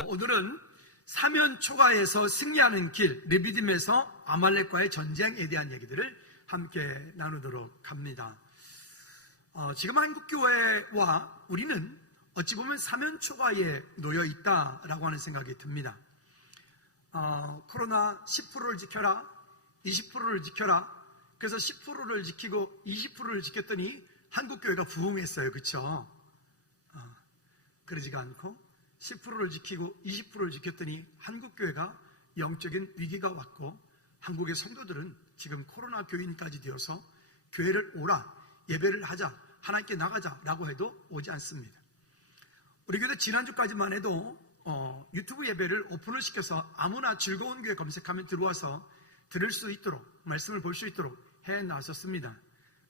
오늘은 사면 초가에서 승리하는 길, 르비딤에서 아말렉과의 전쟁에 대한 얘기들을 함께 나누도록 합니다. 지금 한국교회와 우리는 어찌 보면 사면 초가에 놓여 있다라고 하는 생각이 듭니다. 코로나 10%를 지켜라, 20%를 지켜라. 그래서 10%를 지키고 20%를 지켰더니 한국교회가 부흥했어요. 그렇죠? 그러지가 않고 10%를 지키고 20%를 지켰더니 한국교회가 영적인 위기가 왔고, 한국의 성도들은 지금 코로나 교인까지 되어서 교회를 오라, 예배를 하자, 하나님께 나가자라고 해도 오지 않습니다. 우리 교회 지난주까지만 해도 유튜브 예배를 오픈을 시켜서 아무나 즐거운 교회 검색하면 들어와서 들을 수 있도록, 말씀을 볼 수 있도록 해놨었습니다.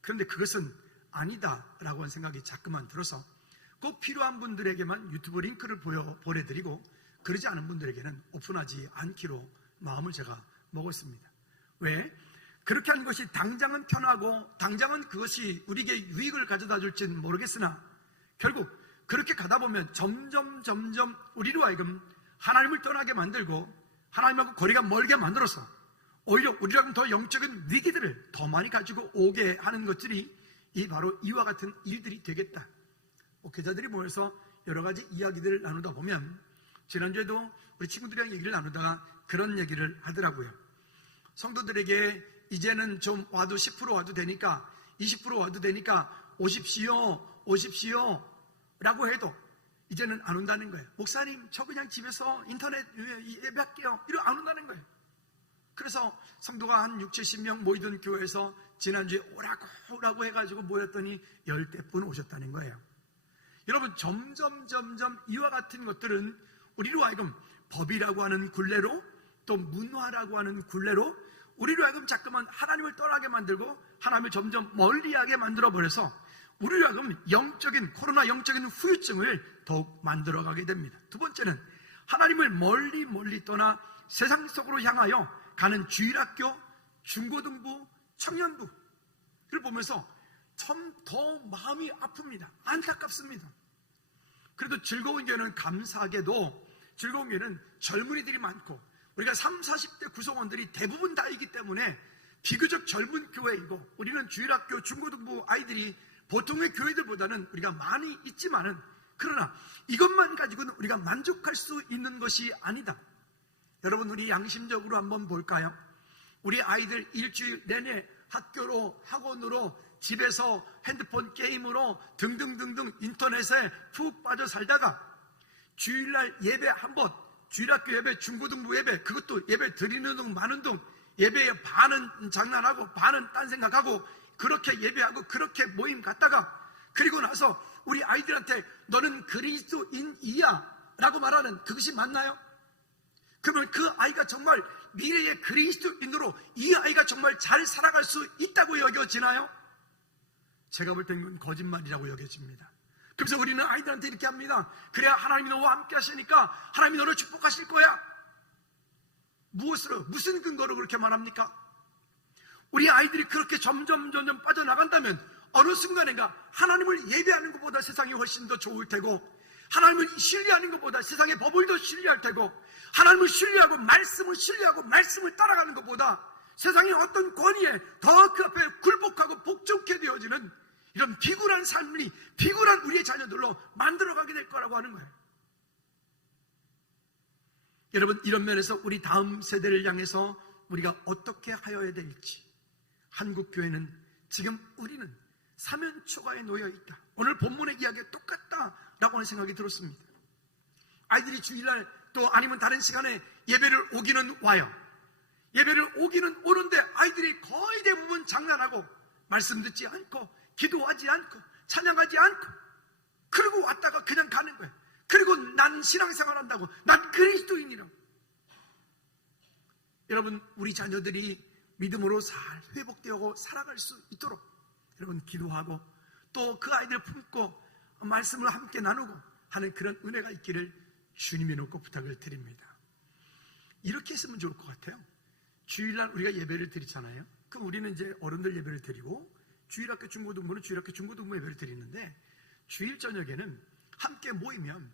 그런데 그것은 아니다라고 하는 생각이 자꾸만 들어서 꼭 필요한 분들에게만 유튜브 링크를 보내드리고, 그러지 않은 분들에게는 오픈하지 않기로 마음을 제가 먹었습니다. 왜? 그렇게 하는 것이 당장은 편하고 당장은 그것이 우리에게 유익을 가져다 줄지는 모르겠으나, 결국 그렇게 가다 보면 점점 우리로 하여금 하나님을 떠나게 만들고 하나님하고 거리가 멀게 만들어서 오히려 우리라면 더 영적인 위기들을 더 많이 가지고 오게 하는 것들이 바로 이와 같은 일들이 되겠다. 목회자들이 모여서 여러 가지 이야기들을 나누다 보면, 지난주에도 우리 친구들이랑 얘기를 나누다가 그런 얘기를 하더라고요. 성도들에게 이제는 좀 와도 10% 와도 되니까, 20% 와도 되니까 오십시오 라고 해도 이제는 안 온다는 거예요. 목사님, 저 그냥 집에서 인터넷 예배할게요, 이러고 안 온다는 거예요. 그래서 성도가 한 60-70명 모이던 교회에서 지난주에 오라고 해가지고 모였더니 10대분 오셨다는 거예요. 여러분, 점점 이와 같은 것들은 우리로 하여금 법이라고 하는 굴레로, 또 문화라고 하는 굴레로 우리로 하여금 자꾸만 하나님을 떠나게 만들고 하나님을 점점 멀리하게 만들어버려서 우리로 하여금 코로나 영적인 후유증을 더욱 만들어가게 됩니다. 두 번째는 하나님을 멀리 떠나 세상 속으로 향하여 가는 주일학교, 중고등부, 청년부를 보면서 참 더 마음이 아픕니다. 안타깝습니다. 그래도 즐거운 교회는 감사하게도 즐거운 교회는 젊은이들이 많고 우리가 30, 40대 구성원들이 대부분 다이기 때문에 비교적 젊은 교회이고, 우리는 주일학교, 중고등부 아이들이 보통의 교회들보다는 우리가 많이 있지만은, 그러나 이것만 가지고는 우리가 만족할 수 있는 것이 아니다. 여러분, 우리 양심적으로 한번 볼까요? 우리 아이들 일주일 내내 학교로, 학원으로, 집에서 핸드폰 게임으로 등등등등 인터넷에 푹 빠져 살다가 주일날 예배 한번, 주일학교 예배, 중고등부 예배, 그것도 예배 드리는 둥 마는 둥, 예배에 반은 장난하고 반은 딴 생각하고 그렇게 예배하고 그렇게 모임 갔다가, 그리고 나서 우리 아이들한테 너는 그리스도인이야 라고 말하는 그것이 맞나요? 그러면 그 아이가 정말 미래의 그리스도인으로 이 아이가 정말 잘 살아갈 수 있다고 여겨지나요? 제가 볼 때는 거짓말이라고 여겨집니다. 그래서 우리는 아이들한테 이렇게 합니다. 그래야 하나님이 너와 함께 하시니까 하나님이 너를 축복하실 거야. 무엇으로, 무슨 근거로 그렇게 말합니까? 우리 아이들이 그렇게 점점 빠져나간다면 어느 순간인가 하나님을 예배하는 것보다 세상이 훨씬 더 좋을 테고, 하나님을 신뢰하는 것보다 세상의 법을 더 신뢰할 테고, 하나님을 신뢰하고 말씀을 따라가는 것보다 세상의 어떤 권위에 더 그 앞에 굴복하고 복종케 되어지는 이런 비굴한 삶이, 비굴한 우리의 자녀들로 만들어가게 될 거라고 하는 거예요. 여러분, 이런 면에서 우리 다음 세대를 향해서 우리가 어떻게 하여야 될지, 한국교회는 지금 우리는 사면 초가에 놓여 있다. 오늘 본문의 이야기가 똑같다라고 하는 생각이 들었습니다. 아이들이 주일날 또 아니면 다른 시간에 예배를 오기는 와요. 예배를 오기는 오는데 아이들이 거의 대부분 장난하고 말씀 듣지 않고 기도하지 않고 찬양하지 않고, 그리고 왔다가 그냥 가는 거예요. 그리고 난 신앙생활 한다고, 난 그리스도인이라고. 여러분, 우리 자녀들이 믿음으로 잘 회복되고 살아갈 수 있도록 여러분 기도하고, 또 그 아이들을 품고 말씀을 함께 나누고 하는 그런 은혜가 있기를 주님이 놓고 부탁을 드립니다. 이렇게 했으면 좋을 것 같아요. 주일날 우리가 예배를 드리잖아요. 그럼 우리는 이제 어른들 예배를 드리고, 주일학교 중고등부는 주일학교 중고등부 예배를 드리는데, 주일 저녁에는 함께 모이면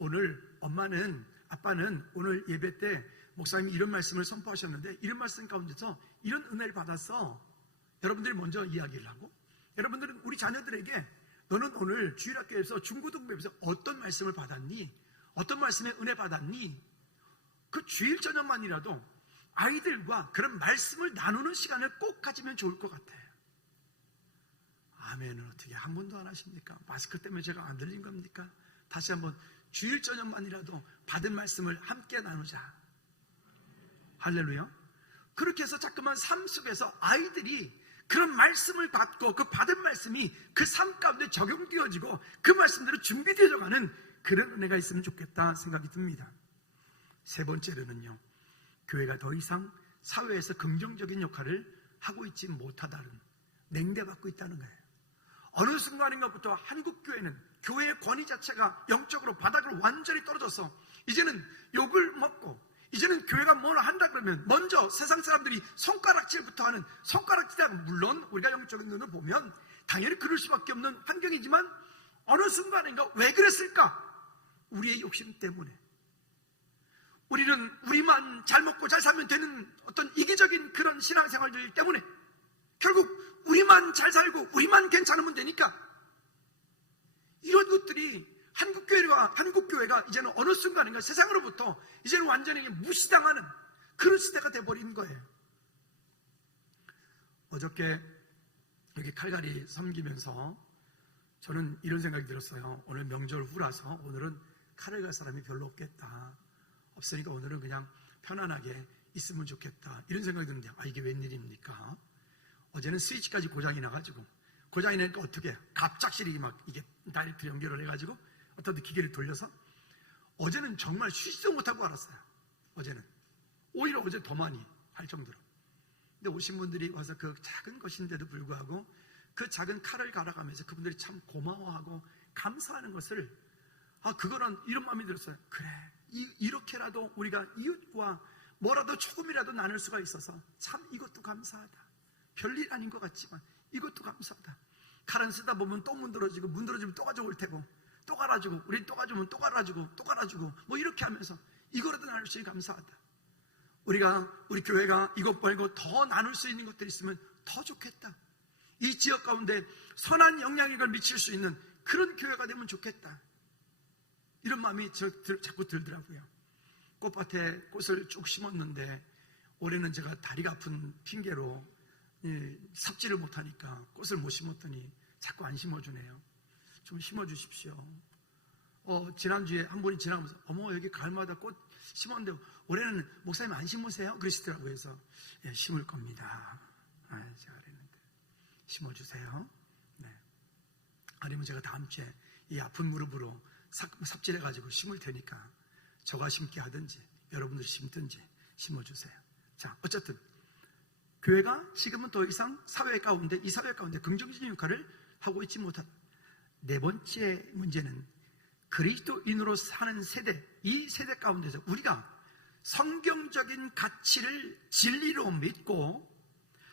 오늘 엄마는, 아빠는 오늘 예배 때 목사님이 이런 말씀을 선포하셨는데 이런 말씀 가운데서 이런 은혜를 받았어. 여러분들이 먼저 이야기를 하고, 여러분들은 우리 자녀들에게 너는 오늘 주일학교에서 중고등부에서 어떤 말씀을 받았니? 어떤 말씀에 은혜 받았니? 그 주일 저녁만이라도 아이들과 그런 말씀을 나누는 시간을 꼭 가지면 좋을 것 같아요. 아멘은 어떻게 한 번도 안 하십니까? 마스크 때문에 제가 안 들린 겁니까? 다시 한번 주일 저녁만이라도 받은 말씀을 함께 나누자. 할렐루야. 그렇게 해서 자꾸만 삶 속에서 아이들이 그런 말씀을 받고 그 받은 말씀이 그 삶 가운데 적용되어지고 그 말씀대로 준비되어져 가는 그런 은혜가 있으면 좋겠다 생각이 듭니다. 세 번째로는요, 교회가 더 이상 사회에서 긍정적인 역할을 하고 있지 못하다는, 냉대받고 있다는 거예요. 어느 순간인가부터 한국교회는 교회의 권위 자체가 영적으로 바닥으로 완전히 떨어져서 이제는 욕을 먹고, 이제는 교회가 뭘 한다 그러면 먼저 세상 사람들이 손가락질부터 하는, 손가락질은 물론 우리가 영적인 눈으로 보면 당연히 그럴 수밖에 없는 환경이지만 어느 순간인가 왜 그랬을까? 우리의 욕심 때문에. 우리는 우리만 잘 먹고 잘 살면 되는 어떤 이기적인 그런 신앙생활들 때문에 결국 우리만 잘 살고 우리만 괜찮으면 되니까 이런 것들이 한국교회가 이제는 어느 순간인가 세상으로부터 이제는 완전히 무시당하는 그런 시대가 돼버린 거예요. 어저께 여기 칼갈이 섬기면서 저는 이런 생각이 들었어요. 오늘 명절 후라서 오늘은 칼을 갈 사람이 별로 없겠다. 없으니까 오늘은 그냥 편안하게 있으면 좋겠다. 이런 생각이 드는데, 이게 웬일입니까? 어제는 스위치까지 고장이 나가지고, 고장이 나니까 어떻게 갑작스레 막 이게 다이렉트 연결을 해가지고 어떤 기계를 돌려서 어제는 정말 쉬지도 못하고 알았어요. 어제는 오히려 어제 더 많이 할 정도로. 근데 오신 분들이 와서 그 작은 것인데도 불구하고 그 작은 칼을 갈아가면서 그분들이 참 고마워하고 감사하는 것을, 그거는 이런 마음이 들었어요. 그래, 이렇게라도 우리가 이웃과 뭐라도 조금이라도 나눌 수가 있어서 참 이것도 감사하다. 별일 아닌 것 같지만 이것도 감사하다. 칼 쓰다 보면 또 문드러지고, 문드러지면 또 가져올 테고, 또 갈아주고, 우리 또 가져오면 또 갈아주고, 또 갈아주고, 뭐 이렇게 하면서 이거라도 나눌 수 있으니 감사하다. 우리 교회가 이것 말고 더 나눌 수 있는 것들이 있으면 더 좋겠다. 이 지역 가운데 선한 영향력을 미칠 수 있는 그런 교회가 되면 좋겠다. 이런 마음이 자꾸 들더라고요. 꽃밭에 꽃을 쭉 심었는데 올해는 제가 다리가 아픈 핑계로 삽질을 못하니까 꽃을 못 심었더니 자꾸 안 심어주네요. 좀 심어주십시오. 지난주에 한 분이 지나가면서 어머 여기 가을마다 꽃 심었는데 올해는 목사님 안 심으세요? 그러시더라고요. 그래서 심을 겁니다. 제가 그랬는데 심어주세요. 네. 아니면 제가 다음 주에 이 아픈 무릎으로 삽질해가지고 심을 테니까 저가 심게 하든지 여러분들이 심든지 심어주세요. 자, 어쨌든 교회가 지금은 더 이상 이 사회 가운데 긍정적인 역할을 하고 있지 못한. 네 번째 문제는 그리스도인으로 사는 세대, 이 세대 가운데서 우리가 성경적인 가치를 진리로 믿고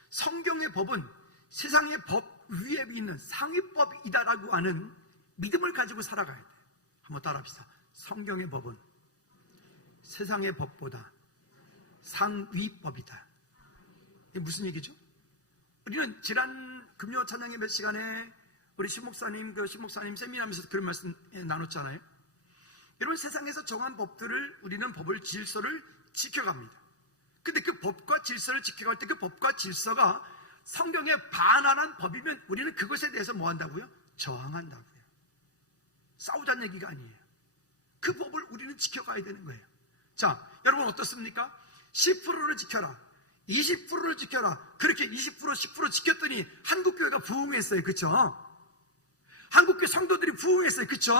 성경의 법은 세상의 법 위에 있는 상위법이다라고 하는 믿음을 가지고 살아가야 돼요. 한번 따라합시다. 성경의 법은 세상의 법보다 상위법이다. 이게 무슨 얘기죠? 우리는 지난 금요 찬양 예배 시간에 우리 신목사님 세미나하면서 그런 말씀 나눴잖아요. 여러분, 세상에서 정한 법들을 우리는 법을 질서를 지켜갑니다. 근데 그 법과 질서를 지켜갈 때 그 법과 질서가 성경에 반환한 법이면 우리는 그것에 대해서 뭐 한다고요? 저항한다고요. 싸우자는 얘기가 아니에요. 그 법을 우리는 지켜가야 되는 거예요. 자, 여러분 어떻습니까? 10%를 지켜라, 20%를 지켜라. 그렇게 20%, 10% 지켰더니 한국교회가 부흥했어요. 그쵸? 한국교회 성도들이 부흥했어요. 그쵸?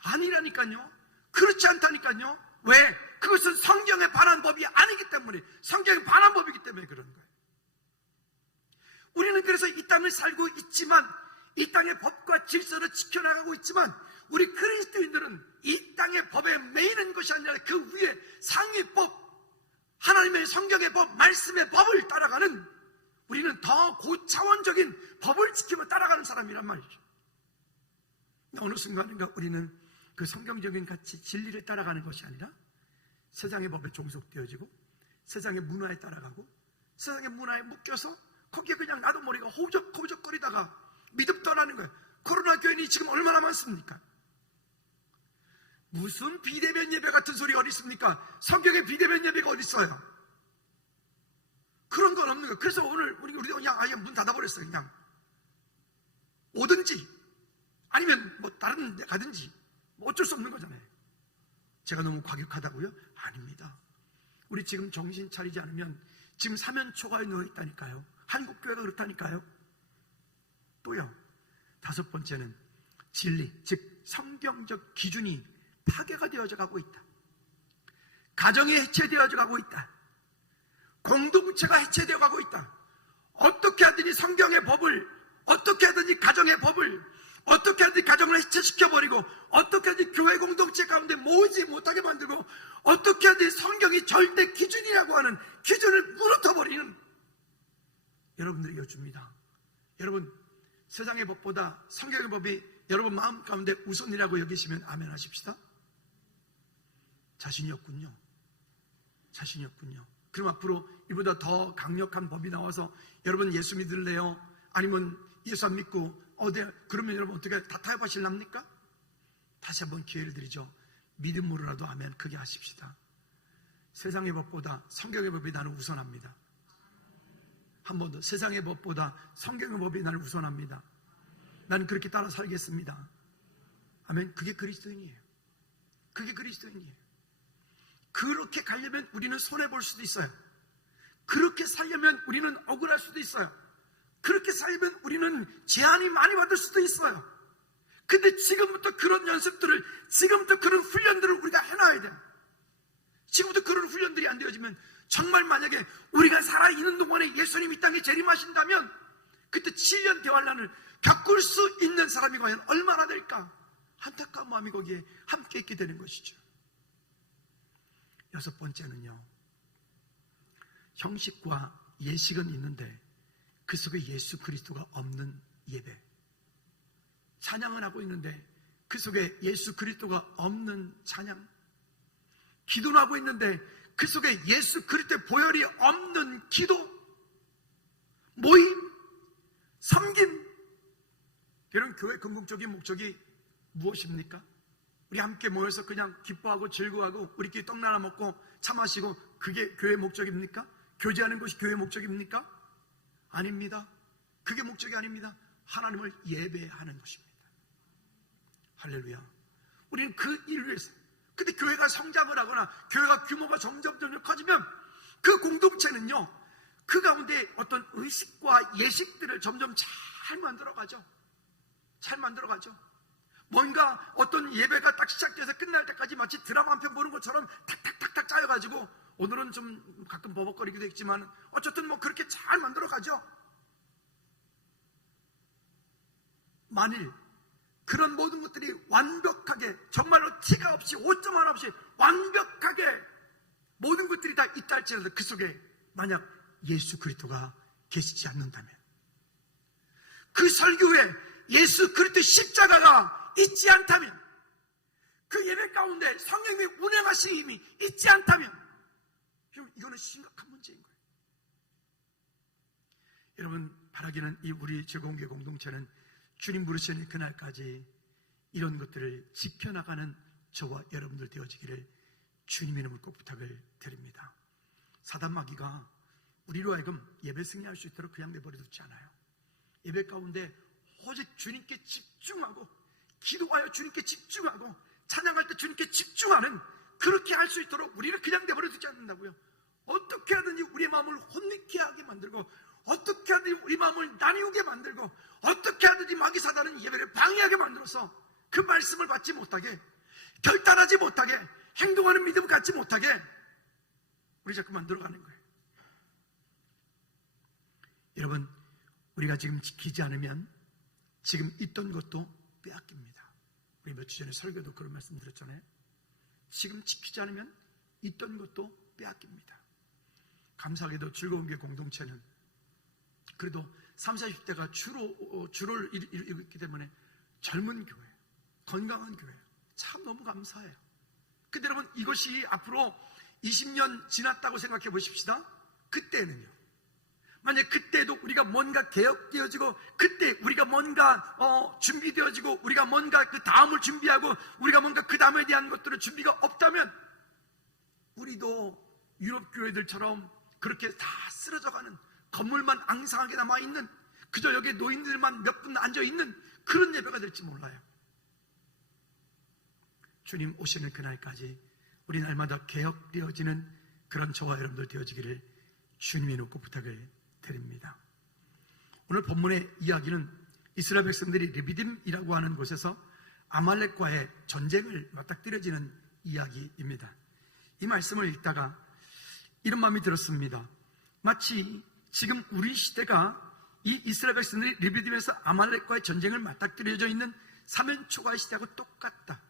아니라니까요. 그렇지 않다니까요. 왜? 그것은 성경에 반한 법이 아니기 때문에, 성경에 반한 법이기 때문에 그런 거예요. 우리는 그래서 이 땅을 살고 있지만, 이 땅의 법과 질서를 지켜나가고 있지만, 우리 그리스도인들은 이 땅의 법에 매이는 것이 아니라 그 위에 상위법, 하나님의 성경의 법, 말씀의 법을 따라가는, 우리는 더 고차원적인 법을 지키며 따라가는 사람이란 말이죠. 어느 순간인가 우리는 그 성경적인 가치, 진리를 따라가는 것이 아니라 세상의 법에 종속되어지고 세상의 문화에 따라가고 세상의 문화에 묶여서 거기에 그냥 나도 모르게 호적호적거리다가 믿음 떠나는 거예요. 코로나 교인이 지금 얼마나 많습니까? 무슨 비대면 예배 같은 소리 어디 있습니까? 성경에 비대면 예배가 어디 있어요? 그런 건 없는 거예요. 그래서 오늘 우리도 그냥 아예 문 닫아버렸어요. 그냥 오든지 아니면 뭐 다른 데 가든지 뭐 어쩔 수 없는 거잖아요. 제가 너무 과격하다고요? 아닙니다. 우리 지금 정신 차리지 않으면 지금 사면초가에 누워있다니까요. 한국교회가 그렇다니까요. 또요, 5번째는 진리, 즉 성경적 기준이 파괴가 되어져 가고 있다. 가정이 해체되어져 가고 있다. 공동체가 해체되어 가고 있다. 어떻게 하든지 성경의 법을, 어떻게 하든지 가정의 법을, 어떻게 하든지 가정을 해체시켜버리고, 어떻게 하든지 교회 공동체 가운데 모이지 못하게 만들고, 어떻게 하든지 성경이 절대 기준이라고 하는 기준을 무너뜨려버리는 여러분들이 여쭙니다. 여러분, 세상의 법보다 성경의 법이 여러분 마음 가운데 우선이라고 여기시면 아멘 하십시다. 자신이 없군요. 자신이 없군요. 그럼 앞으로 이보다 더 강력한 법이 나와서 여러분 예수 믿을래요? 아니면 예수 안 믿고 그러면 여러분 어떻게 다 타협하실랍니까? 다시 한번 기회를 드리죠. 믿음으로라도 아멘 크게 하십시다. 세상의 법보다 성경의 법이 나는 우선합니다. 한 번 더, 세상의 법보다 성경의 법이 나는 우선합니다. 나는 그렇게 따라 살겠습니다. 아멘. 그게 그리스도인이에요. 그게 그리스도인이에요. 그렇게 가려면 우리는 손해볼 수도 있어요. 그렇게 살려면 우리는 억울할 수도 있어요. 그렇게 살면 우리는 제한이 많이 받을 수도 있어요. 근데 지금부터 그런 연습들을, 지금부터 그런 훈련들을 우리가 해놔야 돼요. 지금부터 그런 훈련들이 안 되어지면 정말 만약에 우리가 살아있는 동안에 예수님이 이 땅에 재림하신다면 그때 7년 대환란을 겪을 수 있는 사람이 과연 얼마나 될까? 안타까운 마음이 거기에 함께 있게 되는 것이죠. 6번째는요, 형식과 예식은 있는데 그 속에 예수 그리스도가 없는 예배. 찬양은 하고 있는데 그 속에 예수 그리스도가 없는 찬양. 기도는 하고 있는데 그 속에 예수 그리스도의 보혈이 없는 기도, 모임, 섬김. 이런 교회 근본적인 목적이 무엇입니까? 우리 함께 모여서 그냥 기뻐하고 즐거워하고 우리끼리 떡 나눠 먹고 차 마시고 그게 교회의 목적입니까? 교제하는 것이 교회의 목적입니까? 아닙니다. 그게 목적이 아닙니다. 하나님을 예배하는 것입니다. 할렐루야. 우리는 그 일을 위해서. 근데 교회가 성장을 하거나 교회가 규모가 점점 커지면 그 공동체는요, 그 가운데 어떤 의식과 예식들을 점점 잘 만들어가죠. 잘 만들어가죠. 뭔가 어떤 예배가 딱 시작돼서 끝날 때까지 마치 드라마 한 편 보는 것처럼 탁탁탁탁 짜여가지고, 오늘은 좀 가끔 버벅거리기도 했지만 어쨌든 뭐 그렇게 잘 만들어가죠. 만일 그런 모든 것들이 완벽하게, 정말로 티가 없이, 오점 하나 없이 완벽하게 모든 것들이 다 있다 할지라도 그 속에 만약 예수 그리스도가 계시지 않는다면, 그 설교에 예수 그리스도의 십자가가 있지 않다면, 그 예배 가운데 성령님이 운행하신 힘이 있지 않다면, 이거는 심각한 문제인 거예요. 여러분, 바라기는 이 우리 제공교회 공동체는 주님 부르시는 그날까지 이런 것들을 지켜나가는 저와 여러분들 되어지기를 주님의 이름으로 꼭 부탁을 드립니다. 사단 마귀가 우리로 하여금 예배 승리할 수 있도록 그냥 내버려 두지 않아요. 예배 가운데 오직 주님께 집중하고, 기도하여 주님께 집중하고, 찬양할 때 주님께 집중하는, 그렇게 할 수 있도록 우리를 그냥 내버려 두지 않는다고요. 어떻게 하든지 우리 마음을 혼미케 하게 만들고, 어떻게 하든지 우리 마음을 나뉘게 만들고, 어떻게 하든지 마귀 사단은 예배를 방해하게 만들어서 그 말씀을 받지 못하게, 결단하지 못하게, 행동하는 믿음을 갖지 못하게 우리 자꾸 만들어가는 거예요. 여러분, 우리가 지금 지키지 않으면 지금 있던 것도 빼앗깁니다. 우리 며칠 전에 설교도 그런 말씀 드렸잖아요. 지금 지키지 않으면 있던 것도 빼앗깁니다. 감사하게도 즐거운 교회 공동체는 그래도 30, 40대가 주를 이루고 있기 때문에 젊은 교회, 건강한 교회, 참 너무 감사해요. 근데 여러분, 이것이 앞으로 20년 지났다고 생각해 보십시다. 그때는요, 만약 그때도 우리가 뭔가 개혁되어지고, 그때 우리가 뭔가 준비되어지고, 우리가 뭔가 그 다음을 준비하고, 우리가 뭔가 그 다음에 대한 것들을 준비가 없다면, 우리도 유럽 교회들처럼 그렇게 다 쓰러져가는, 건물만 앙상하게 남아있는, 그저 여기에 노인들만 몇 분 앉아있는 그런 예배가 될지 몰라요. 주님 오시는 그날까지 우리 날마다 개혁되어지는 그런 저와 여러분들 되어지기를 주님이 놓고 부탁을 드립니다. 오늘 본문의 이야기는 이스라엘 백성들이 르비딤이라고 하는 곳에서 아말렉과의 전쟁을 맞닥뜨려지는 이야기입니다. 이 말씀을 읽다가 이런 마음이 들었습니다. 마치 지금 우리 시대가 이 이스라엘 백성들이 르비딤에서 아말렉과의 전쟁을 맞닥뜨려져 있는 사면초가의 시대하고 똑같다.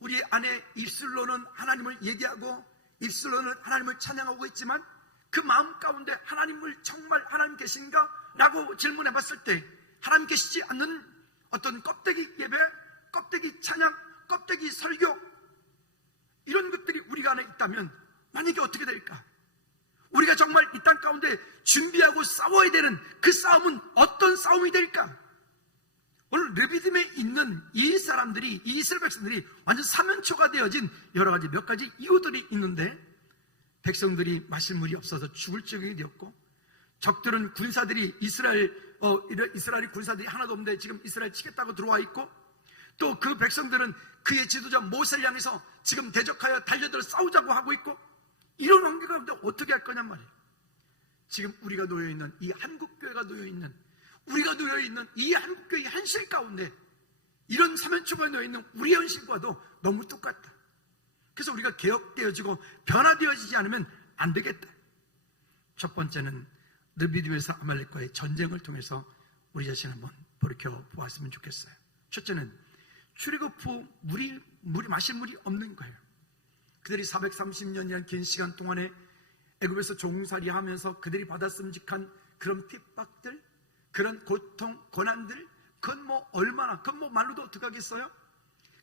우리 안에 입술로는 하나님을 얘기하고 입술로는 하나님을 찬양하고 있지만 그 마음 가운데 하나님을 정말 하나님 계신가? 라고 질문해 봤을 때 하나님 계시지 않는 어떤 껍데기 예배, 껍데기 찬양, 껍데기 설교, 이런 것들이 우리가 안에 있다면 만약에 어떻게 될까? 우리가 정말 이 땅 가운데 준비하고 싸워야 되는 그 싸움은 어떤 싸움이 될까? 오늘 르비딤에 있는 이 사람들이, 이 이스라엘 백성들이 완전 사면초가 되어진 여러 가지 몇 가지 이유들이 있는데, 백성들이 마실 물이 없어서 죽을 지경이 되었고, 적들은 군사들이 이스라엘 군사들이 하나도 없는데 지금 이스라엘 치겠다고 들어와 있고, 또 그 백성들은 그의 지도자 모세를 향해서 지금 대적하여 달려들어 싸우자고 하고 있고, 이런 환경 가운데 어떻게 할 거냔 말이에요. 지금 우리가 놓여있는 이 한국교회가 놓여있는, 우리가 놓여있는 이 한국교회의 현실 가운데 이런 사면초가 놓여있는 우리의 현실과도 너무 똑같다. 그래서 우리가 개혁되어지고 변화되어지지 않으면 안 되겠다. 첫 번째는 르비딤에서 아말렉과의 전쟁을 통해서 우리 자신 한번 돌이켜 보았으면 좋겠어요. 첫째는 출애굽 후 마실 물이 없는 거예요. 그들이 430년이라는 긴 시간 동안에 애굽에서 종살이 하면서 그들이 받았음직한 그런 핍박들, 그런 고통, 고난들, 그건 뭐 말로도 어떻게 하겠어요?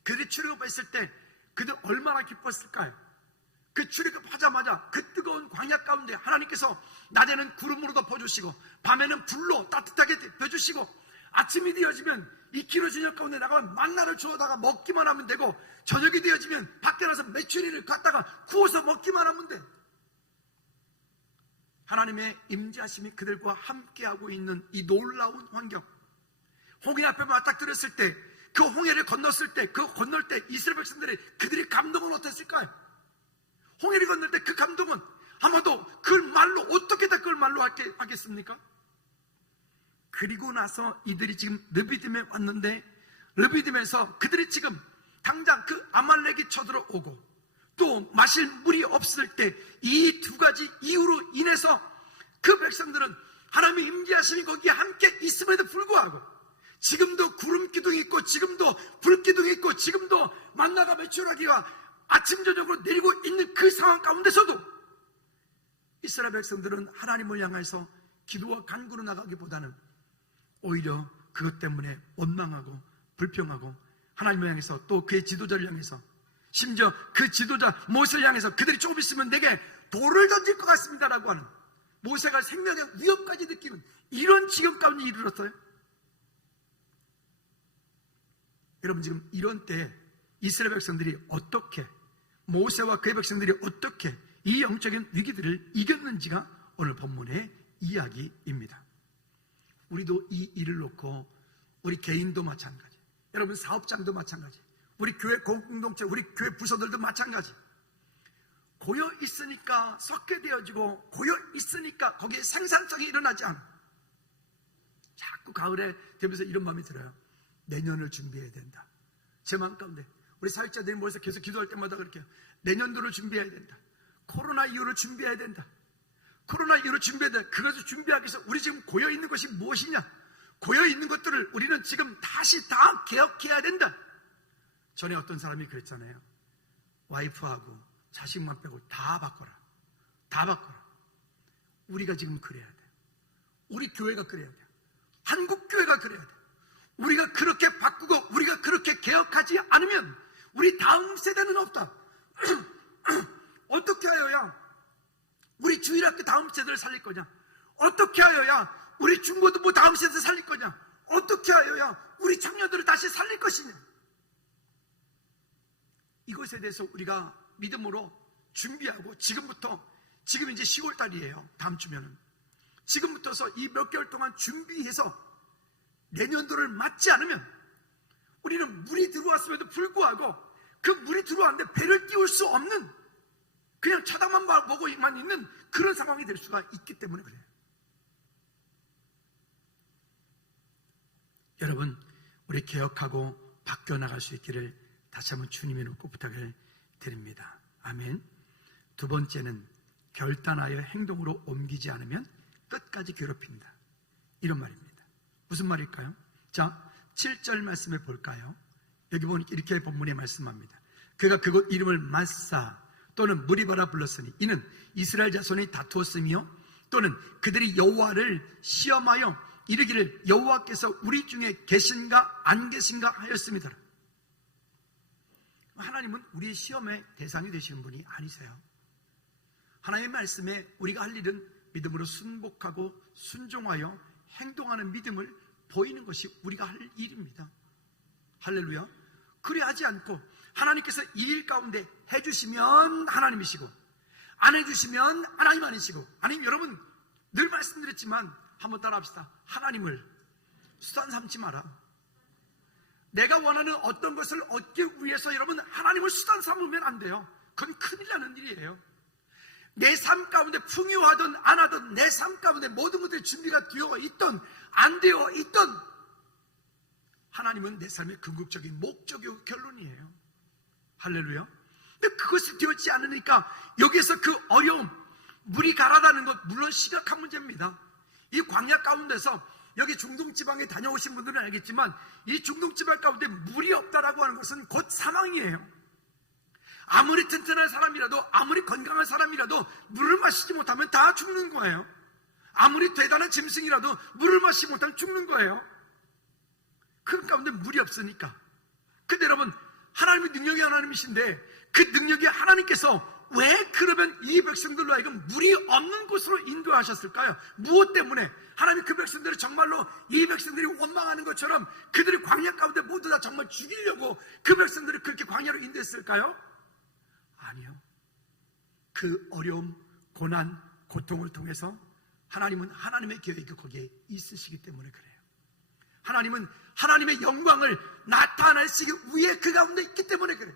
그들이 출애굽했을 때 그들 얼마나 기뻤을까요? 그 출애굽하자마자 그 뜨거운 광야 가운데 하나님께서 낮에는 구름으로 덮어주시고 밤에는 불로 따뜻하게 데펴주시고, 아침이 되어지면 이 기로 저녁 가운데 나가면 만나를 주워다가 먹기만 하면 되고, 저녁이 되어지면 밖에 나서 메추리를 갖다가 구워서 먹기만 하면 돼. 하나님의 임재하심이 그들과 함께하고 있는 이 놀라운 환경, 홍해 앞에 맞닥뜨렸을 때, 그 홍해를 건넜을 때, 그 건널 때 이스라엘 백성들이 그들의 감동은 어땠을까요? 홍해를 건널 때 그 감동은 아마도 그걸 말로 어떻게 다 그걸 말로 하겠습니까? 그리고 나서 이들이 지금 르비딤에 왔는데, 르비딤에서 그들이 지금 당장 그 아말렉이 쳐들어오고 또 마실 물이 없을 때, 이 두 가지 이유로 인해서 그 백성들은 하나님의 임재하심이 거기에 함께 있음에도 불구하고, 지금도 구름 기둥이 있고 지금도 불 기둥이 있고 지금도 만나가 메추라기가 아침 저녁으로 내리고 있는 그 상황 가운데서도 이스라엘 백성들은 하나님을 향해서 기도와 간구로 나가기보다는 오히려 그것 때문에 원망하고 불평하고, 하나님을 향해서 또 그의 지도자를 향해서, 심지어 그 지도자 모세를 향해서 그들이 조금 있으면 내게 돌을 던질 것 같습니다 라고 하는, 모세가 생명의 위협까지 느끼는 이런 지경 가운데 이르렀어요. 여러분, 지금 이런 때 이스라엘 백성들이 어떻게, 모세와 그의 백성들이 어떻게 이 영적인 위기들을 이겼는지가 오늘 본문의 이야기입니다. 우리도 이 일을 놓고 우리 개인도 마찬가지, 여러분 사업장도 마찬가지, 우리 교회 공동체, 우리 교회 부서들도 마찬가지. 고여 있으니까 섞게 되어지고, 고여 있으니까 거기에 생산성이 일어나지 않아. 자꾸 가을에 되면서 이런 마음이 들어요. 내년을 준비해야 된다. 제 마음 가운데 우리 사역자들이 모여서 계속 기도할 때마다 그렇게 해요. 내년도를 준비해야 된다. 코로나 이후를 준비해야 된다. 코로나 이후로 준비해야 된다. 그것을 준비하기 위해서 우리 지금 고여 있는 것이 무엇이냐? 고여 있는 것들을 우리는 지금 다시 다 개혁해야 된다. 전에 어떤 사람이 그랬잖아요. 와이프하고 자식만 빼고 다 바꿔라. 다 바꿔라. 우리가 지금 그래야 돼. 우리 교회가 그래야 돼. 한국 교회가 그래야 돼. 우리가 그렇게 바꾸고 우리가 그렇게 개혁하지 않으면 우리 다음 세대는 없다. 어떻게 하여야 우리 주일학교 다음 세대를 살릴 거냐? 어떻게 하여야 우리 중고등부 다음 세대를 살릴 거냐? 어떻게 하여야 우리 청년들을 다시 살릴 것이냐? 이것에 대해서 우리가 믿음으로 준비하고 지금 이제 10월 달이에요. 다음 주면은. 지금부터서 이 몇 개월 동안 준비해서 내년도를 맞지 않으면 우리는 물이 들어왔음에도 불구하고 그 물이 들어왔는데 배를 띄울 수 없는, 그냥 쳐다만 보고만 있는 그런 상황이 될 수가 있기 때문에 그래요. 여러분, 우리 개혁하고 바뀌어나갈 수 있기를 다시 한번 주님의 놓고 부탁을 드립니다. 아멘. 두 번째는 결단하여 행동으로 옮기지 않으면 끝까지 괴롭힌다. 이런 말입니다. 무슨 말일까요? 자, 7절 말씀을 볼까요? 여기 보니 이렇게 본문에 말씀합니다. 그가 그곳 이름을 마사 또는 무리바라 불렀으니 이는 이스라엘 자손이 다투었으며 또는 그들이 여호와를 시험하여 이르기를 여호와께서 우리 중에 계신가 안 계신가 하였습니다. 하나님은 우리의 시험의 대상이 되시는 분이 아니세요. 하나님의 말씀에 우리가 할 일은 믿음으로 순복하고 순종하여 행동하는 믿음을 보이는 것이 우리가 할 일입니다. 할렐루야. 그래 하지 않고 하나님께서 이 일 가운데 해주시면 하나님이시고 안 해주시면 하나님 아니시고, 아니면 여러분 늘 말씀드렸지만 한번 따라합시다. 하나님을 수단 삼지 마라. 내가 원하는 어떤 것을 얻기 위해서 여러분 하나님을 수단 삼으면 안 돼요. 그건 큰일 나는 일이에요. 내 삶 가운데 풍요하든 안 하든 내 삶 가운데 모든 것들이 준비가 되어 있든 안 되어 있든 하나님은 내 삶의 궁극적인 목적이고 결론이에요. 할렐루야. 근데 그것이 되었지 않으니까 여기에서 그 어려움, 물이 가라다는 것 물론 심각한 문제입니다. 이 광야 가운데서 여기 중동지방에 다녀오신 분들은 알겠지만 이 중동지방 가운데 물이 없다라고 하는 것은 곧 사망이에요. 아무리 튼튼한 사람이라도 아무리 건강한 사람이라도 물을 마시지 못하면 다 죽는 거예요. 아무리 대단한 짐승이라도 물을 마시지 못하면 죽는 거예요. 그 가운데 물이 없으니까. 근데 여러분 하나님의 능력이 하나님이신데 그 능력이 하나님께서 왜 그러면 이 백성들로 하여금 물이 없는 곳으로 인도하셨을까요? 무엇 때문에? 하나님 그 백성들을 정말로 이 백성들이 원망하는 것처럼 그들이 광야 가운데 모두 다 정말 죽이려고 그 백성들을 그렇게 광야로 인도했을까요? 아니요. 그 어려움, 고난, 고통을 통해서 하나님은 하나님의 계획이 거기에 있으시기 때문에 그래요. 하나님은 하나님의 영광을 나타내시기 위해 그 가운데 있기 때문에 그래요.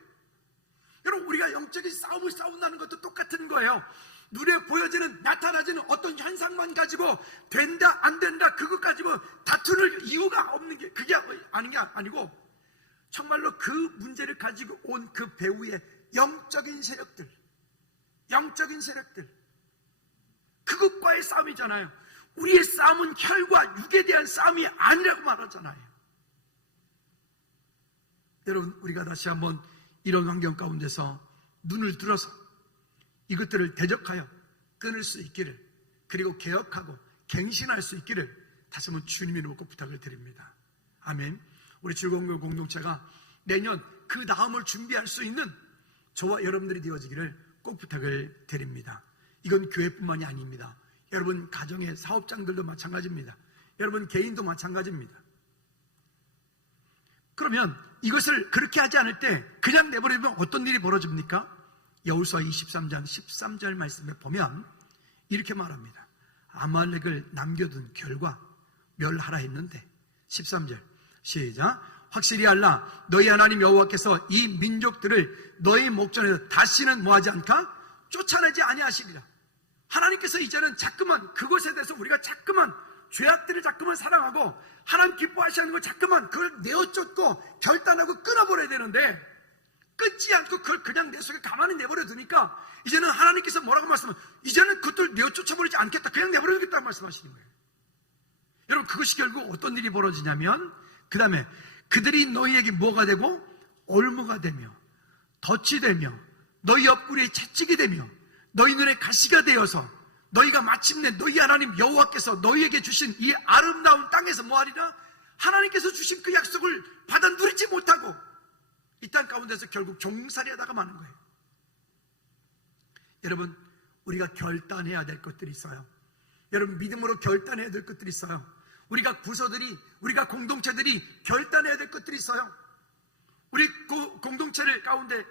여러분 우리가 영적인 싸움을 싸운다는 것도 똑같은 거예요. 눈에 보여지는 나타나지는 어떤 현상만 가지고 된다 안 된다 그것 가지고 다투는 이유가 없는 게 그게 아닌 게 아니고 정말로 그 문제를 가지고 온 그 배후의 영적인 세력들 그것과의 싸움이잖아요. 우리의 싸움은 혈과 육에 대한 싸움이 아니라고 말하잖아요. 여러분 우리가 다시 한번 이런 환경 가운데서 눈을 들어서 이것들을 대적하여 끊을 수 있기를, 그리고 개혁하고 갱신할 수 있기를 다시 한번 주님이 놓고 부탁을 드립니다. 아멘. 우리 즐거운 교회 공동체가 내년 그 다음을 준비할 수 있는 저와 여러분들이 되어지기를 꼭 부탁을 드립니다. 이건 교회뿐만이 아닙니다. 여러분 가정의 사업장들도 마찬가지입니다. 여러분 개인도 마찬가지입니다. 그러면 이것을 그렇게 하지 않을 때 그냥 내버리면 어떤 일이 벌어집니까? 여호수아 23장 13절 말씀에 보면 이렇게 말합니다. 아말렉을 남겨둔 결과 멸하라 했는데 13절 시작. 확실히 알라. 너희 하나님 여호와께서 이 민족들을 너희 목전에서 다시는 뭐하지 않까? 쫓아내지 아니하시리라. 하나님께서 이제는 자꾸만 그것에 대해서 우리가 자꾸만 죄악들을 자꾸만 사랑하고 하나님 기뻐하시는 걸 자꾸만 그걸 내어쫓고 결단하고 끊어버려야 되는데 끊지 않고 그걸 그냥 내 속에 가만히 내버려 두니까 이제는 하나님께서 뭐라고 말씀하면 이제는 그것들 내어쫓아버리지 않겠다, 그냥 내버려 두겠다고 말씀하시는 거예요. 여러분 그것이 결국 어떤 일이 벌어지냐면 그 다음에 그들이 너희에게 뭐가 되고 올무가 되며 덫이 되며 너희 옆구리에 채찍이 되며 너희 눈에 가시가 되어서 너희가 마침내 너희 하나님 여호와께서 너희에게 주신 이 아름다운 땅에서 뭐하리라? 하나님께서 주신 그 약속을 받아 누리지 못하고 이 땅 가운데서 결국 종살이하다가 마는 거예요. 여러분, 우리가 결단해야 될 것들이 있어요. 여러분, 믿음으로 결단해야 될 것들이 있어요. 우리가 부서들이, 우리가 공동체들이 결단해야 될 것들이 있어요. 우리 공동체를 가운데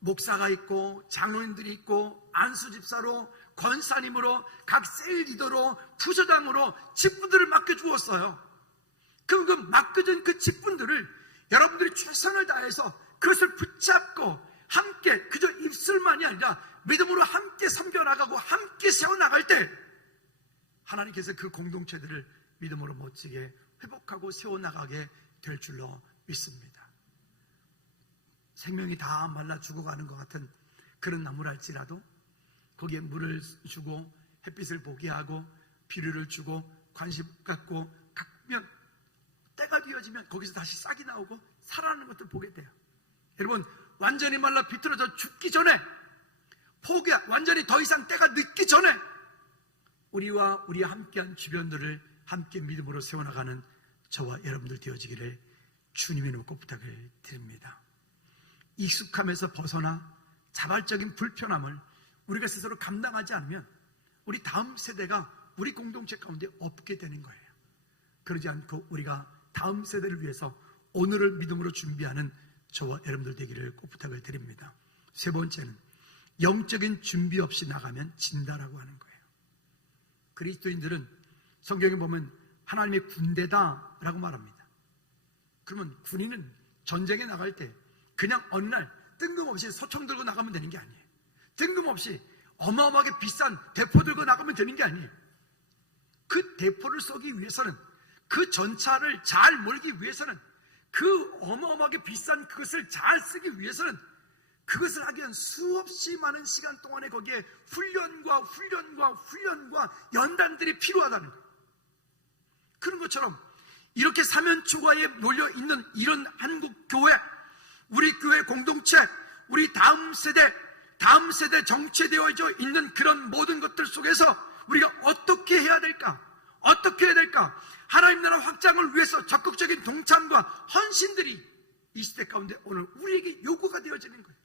목사가 있고 장로님들이 있고 안수집사로 권사님으로 각 셀 리더로 부서장으로 직분들을 맡겨주었어요. 그럼 그 맡겨진 그 직분들을 여러분들이 최선을 다해서 그것을 붙잡고 함께 그저 입술만이 아니라 믿음으로 함께 섬겨나가고 함께 세워나갈 때 하나님께서 그 공동체들을 믿음으로 멋지게 회복하고 세워나가게 될 줄로 믿습니다. 생명이 다 말라 죽어가는 것 같은 그런 나무랄지라도 거기에 물을 주고 햇빛을 보게 하고 비료를 주고 관심 갖고 가면 때가 되어지면 거기서 다시 싹이 나오고 살아나는 것들 보게 돼요. 여러분, 완전히 말라 비틀어져 죽기 전에 포기, 완전히 더 이상 때가 늦기 전에 우리와 우리와 함께한 주변들을 함께 믿음으로 세워나가는 저와 여러분들 되어지기를 주님의 이름으로 꼭 부탁을 드립니다. 익숙함에서 벗어나 자발적인 불편함을 우리가 스스로 감당하지 않으면 우리 다음 세대가 우리 공동체 가운데 없게 되는 거예요. 그러지 않고 우리가 다음 세대를 위해서 오늘을 믿음으로 준비하는 저와 여러분들 되기를 꼭 부탁을 드립니다. 세 번째는 영적인 준비 없이 나가면 진다라고 하는 거예요. 그리스도인들은 성경에 보면 하나님의 군대다라고 말합니다. 그러면 군인은 전쟁에 나갈 때 그냥 어느 날 뜬금없이 소총 들고 나가면 되는 게 아니에요. 뜬금없이 어마어마하게 비싼 대포 들고 나가면 되는 게 아니에요. 그 대포를 쏘기 위해서는, 그 전차를 잘 몰기 위해서는, 그 어마어마하게 비싼 그것을 잘 쓰기 위해서는, 그것을 하기 위한 수없이 많은 시간 동안에 거기에 훈련과 연단들이 필요하다는 거예요. 그런 것처럼 이렇게 사면초가에 몰려있는 이런 한국 교회, 우리 교회 공동체, 우리 다음 세대 정체되어져 있는 그런 모든 것들 속에서 우리가 어떻게 해야 될까? 어떻게 해야 될까? 하나님 나라 확장을 위해서 적극적인 동참과 헌신들이 이 시대 가운데 오늘 우리에게 요구가 되어지는 거예요.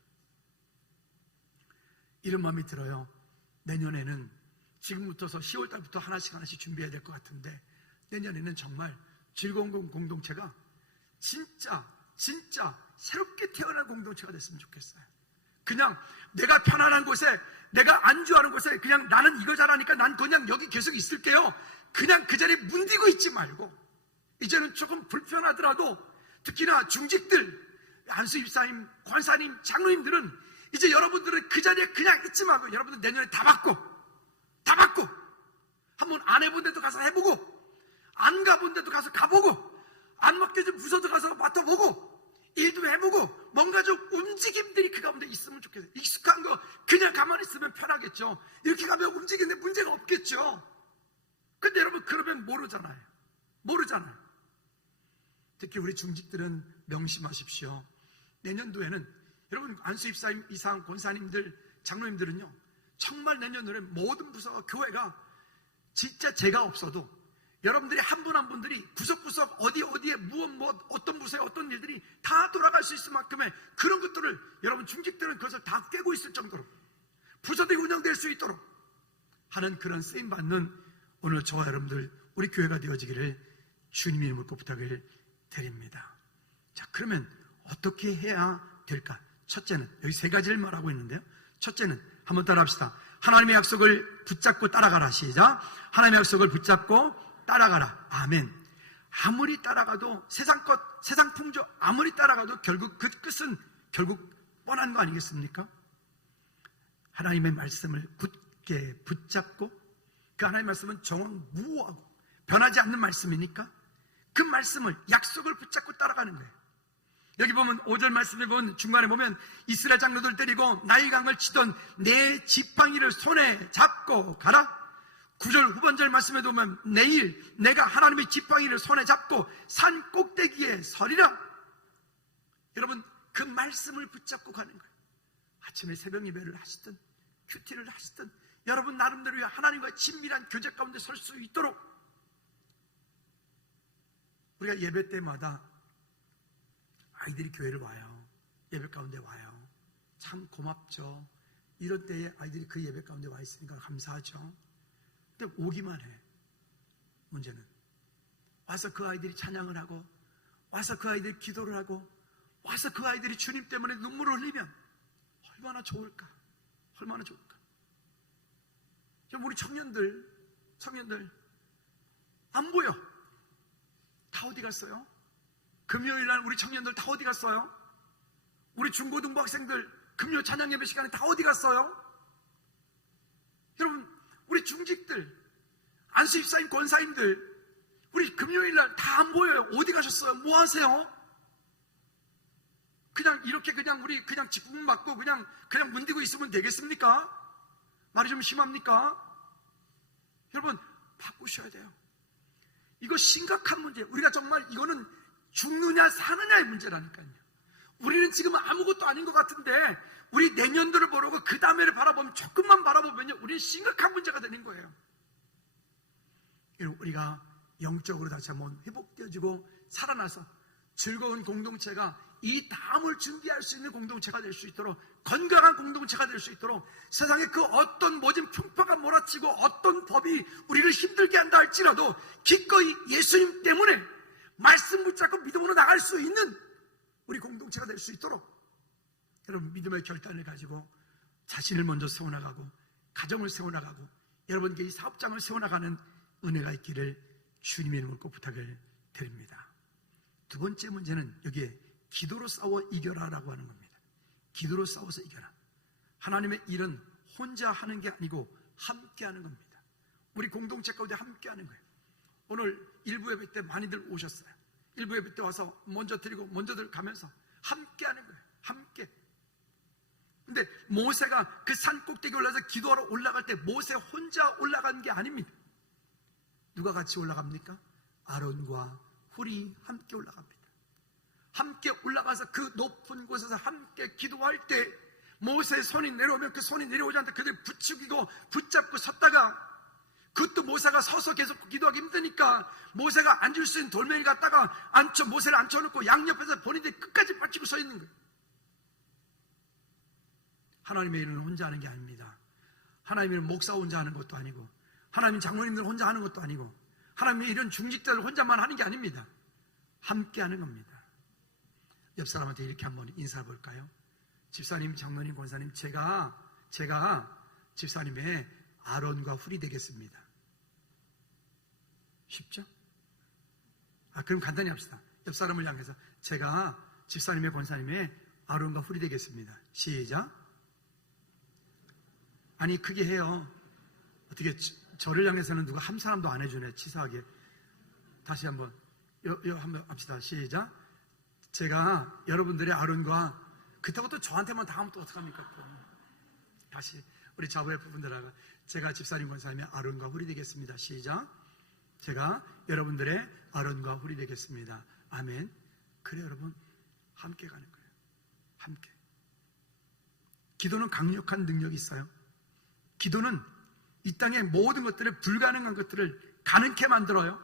이런 마음이 들어요. 내년에는 지금부터서 10월달부터 하나씩 준비해야 될 것 같은데, 내년에는 정말 즐거운 공동체가 진짜 새롭게 태어난 공동체가 됐으면 좋겠어요. 그냥 내가 편안한 곳에, 내가 안주하는 곳에 그냥 나는 이거 잘하니까 난 그냥 여기 계속 있을게요. 그냥 그 자리에 문디고 있지 말고, 이제는 조금 불편하더라도 특히나 중직들, 안수 입사님, 권사님, 장로님들은 이제 여러분들은 그 자리에 그냥 있지 말고 여러분들 내년에 다 받고 한번 안 해본 데도 가서 해보고, 안 가본 데도 가서 가보고, 안 맡겨진 부서도 가서 맡아보고, 일도 해보고, 뭔가 좀 움직임들이 그 가운데 있으면 좋겠어요. 익숙한 거 그냥 가만히 있으면 편하겠죠. 이렇게 가면 움직이는데 문제가 없겠죠. 근데 여러분, 그러면 모르잖아요. 특히 우리 중직들은 명심하십시오. 내년도에는 여러분, 안수 입사님 이상 권사님들, 장로님들은요, 정말 내년도에 모든 부서와 교회가 진짜 제가 없어도 여러분들이 한 분 한 분들이 구석구석 어디에 어떤 부서에 어떤 일들이 다 돌아갈 수 있을 만큼의 그런 것들을 여러분 중직들은 그것을 다 꿰고 있을 정도로 부서들이 운영될 수 있도록 하는 그런 쓰임받는 오늘 저와 여러분들 우리 교회가 되어지기를 주님의 이름으로 부탁을 드립니다. 자, 그러면 어떻게 해야 될까? 첫째는 여기 세 가지를 말하고 있는데요. 첫째는 한번 따라합시다. 하나님의 약속을 붙잡고 따라가라. 시작. 하나님의 약속을 붙잡고 따라가라. 아멘. 아무리 따라가도 세상 풍조 아무리 따라가도 결국 그 끝은 결국 뻔한 거 아니겠습니까? 하나님의 말씀을 굳게 붙잡고, 그 하나님의 말씀은 정확무오하고 변하지 않는 말씀이니까 그 말씀을, 약속을 붙잡고 따라가는 거예요. 여기 보면 5절 말씀에 보면 중간에 보면 이스라엘 장로들 때리고 나일강을 치던 내 지팡이를 손에 잡고 가라. 9절 후반절 말씀에 보면 내일 내가 하나님의 지팡이를 손에 잡고 산 꼭대기에 서리라. 여러분, 그 말씀을 붙잡고 가는 거예요. 아침에 새벽 예배를 하시든 큐티를 하시든 여러분 나름대로 하나님과 친밀한 교제 가운데 설 수 있도록 우리가 예배 때마다 아이들이 교회를 와요. 예배 가운데 와요. 참 고맙죠. 이런 때에 아이들이 그 예배 가운데 와 있으니까 감사하죠. 근데 오기만 해. 문제는 와서 그 아이들이 찬양을 하고, 와서 그 아이들이 기도를 하고, 와서 그 아이들이 주님 때문에 눈물을 흘리면 얼마나 좋을까? 얼마나 좋을까? 우리 청년들 안 보여. 다 어디 갔어요? 금요일 날 우리 청년들 다 어디 갔어요? 우리 중고등부 학생들 금요 찬양 예배 시간에 다 어디 갔어요? 여러분, 우리 중직들, 안수입사님, 권사님들, 우리 금요일 날 다 안 보여요. 어디 가셨어요? 뭐 하세요? 그냥 이렇게 우리 직분 맞고 그냥 문대고 있으면 되겠습니까? 말이 좀 심합니까? 여러분, 바꾸셔야 돼요. 이거 심각한 문제. 우리가 정말 이거는 죽느냐 사느냐의 문제라니까요. 우리는 지금 아무것도 아닌 것 같은데 우리 내년도를 보려고 그 다음에를 바라보면, 조금만 바라보면요, 우리는 심각한 문제가 되는 거예요. 우리가 영적으로 다시 한번 회복되어지고 살아나서 즐거운 공동체가, 이 다음을 준비할 수 있는 공동체가 될 수 있도록, 건강한 공동체가 될 수 있도록, 세상에 그 어떤 모진 풍파가 몰아치고 어떤 법이 우리를 힘들게 한다 할지라도 기꺼이 예수님 때문에 말씀 붙잡고 믿음으로 나갈 수 있는 우리 공동체가 될 수 있도록, 여러분, 믿음의 결단을 가지고 자신을 먼저 세워나가고 가정을 세워나가고 여러분께 이 사업장을 세워나가는 은혜가 있기를 주님의 이름으로 꼭 부탁을 드립니다. 두 번째 문제는 여기에 기도로 싸워 이겨라라고 하는 겁니다. 기도로 싸워서 이겨라. 하나님의 일은 혼자 하는 게 아니고 함께 하는 겁니다. 우리 공동체 가운데 함께 하는 거예요. 오늘 일부 예배 때 많이들 오셨어요. 일부 예배 때 와서 먼저 드리고 먼저들 가면서 함께 하는 거예요. 함께. 근데 모세가 그 산 꼭대기 올라서 기도하러 올라갈 때 모세 혼자 올라간 게 아닙니다. 누가 같이 올라갑니까? 아론과 훌이 함께 올라갑니다. 함께 올라가서 그 높은 곳에서 함께 기도할 때 모세의 손이 내려오면 그 손이 내려오지 않다 그들 부추기고 붙잡고 섰다가, 그것도 모세가 서서 계속 기도하기 힘드니까 모세가 앉을 수 있는 돌멩이 갖다가 모세를 앉혀놓고 양옆에서 본인들이 끝까지 받치고 서 있는 거예요. 하나님의 일은 혼자 하는 게 아닙니다. 하나님의 일은 목사 혼자 하는 것도 아니고, 하나님 장로님들 혼자 하는 것도 아니고, 하나님의 이런 중직자들 혼자만 하는 게 아닙니다. 함께 하는 겁니다. 옆 사람한테 이렇게 한번 인사해 볼까요? 집사님, 장로님, 권사님, 제가 집사님의 아론과 훌이 되겠습니다. 쉽죠? 그럼 간단히 합시다. 옆 사람을 향해서 제가 집사님의, 권사님의 아론과 훌이 되겠습니다. 시작. 아니, 크게 해요. 어떻게 저를 향해서는 누가 한 사람도 안 해주네, 치사하게. 다시 한번 한번 합시다. 시작. 제가 여러분들의 아론과, 그렇다고 또 저한테만 당하면 또 어떡합니까? 또. 다시 우리 자부의 부분들하고, 제가 집사님, 권사님의 아론과 훌이 되겠습니다. 시작. 제가 여러분들의 아론과 훌이 되겠습니다. 아멘. 그래, 여러분, 함께 가는 거예요. 함께. 기도는 강력한 능력이 있어요. 기도는 이 땅의 모든 것들을, 불가능한 것들을 가능케 만들어요.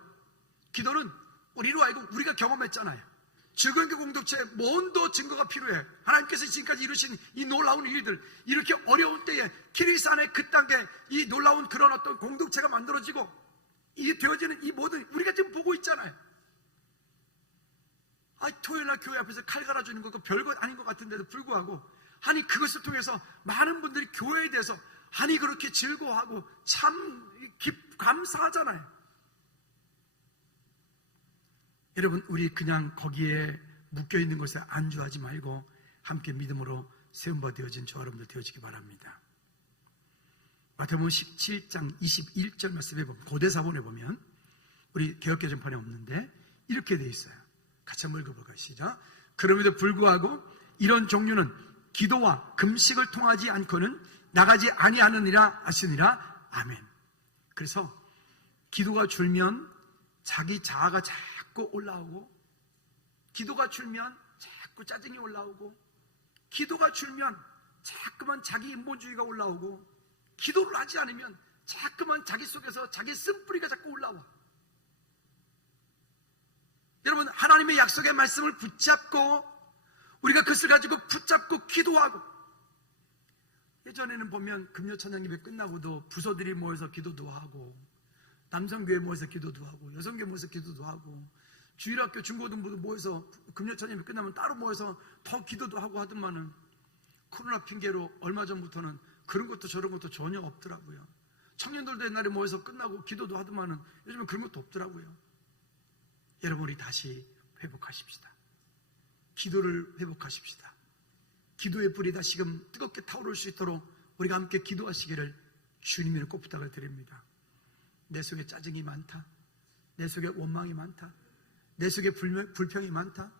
기도는 우리로 알고 우리가 경험했잖아요. 주변교 공동체에 뭔도 증거가 필요해. 하나님께서 지금까지 이루신 이 놀라운 일들, 이렇게 어려운 때에 키리스안의 그 땅에 이 놀라운 그런 어떤 공동체가 만들어지고 이게 되어지는 이 모든, 우리가 지금 보고 있잖아요. 토요일날 교회 앞에서 칼 갈아주는 거 별거 아닌 것 같은데도 불구하고, 아니 그것을 통해서 많은 분들이 교회에 대해서 그렇게 즐거워하고 참 감사하잖아요. 여러분, 우리 그냥 거기에 묶여있는 것에 안주하지 말고 함께 믿음으로 세움바 되어진 저와 여러분들 되어지기 바랍니다. 마태복음 17장 21절 말씀에 보면, 고대사본에 보면, 우리 개역개정판에 없는데 이렇게 되어 있어요. 같이 한번 읽어볼까요? 시작. 그럼에도 불구하고 이런 종류는 기도와 금식을 통하지 않고는 나가지 아니하느니라 하시니라. 아멘. 그래서 기도가 줄면 자기 자아가 자꾸 올라오고, 기도가 줄면 자꾸 짜증이 올라오고, 기도가 줄면 자꾸만 자기 인본주의가 올라오고, 기도를 하지 않으면 자꾸만 자기 속에서 자기 쓴뿌리가 자꾸 올라와. 여러분, 하나님의 약속의 말씀을 붙잡고 우리가 그것을 가지고 붙잡고 기도하고, 예전에는 보면 금요찬양 예배 끝나고도 부서들이 모여서 기도도 하고, 남성교회 모여서 기도도 하고, 여성교회 모여서 기도도 하고, 주일학교 중고등부도 모여서 금요찬양 예배 끝나면 따로 모여서 더 기도도 하고 하더만은, 코로나 핑계로 얼마 전부터는 그런 것도 저런 것도 전혀 없더라고요. 청년들도 옛날에 모여서 끝나고 기도도 하더만은 요즘은 그런 것도 없더라고요. 여러분, 우리 다시 회복하십시다. 기도를 회복하십시다. 기도의 불이 다시금 뜨겁게 타오를 수 있도록 우리가 함께 기도하시기를 주님으로 꼭 부탁을 드립니다. 내 속에 짜증이 많다, 내 속에 원망이 많다, 내 속에 불평이 많다,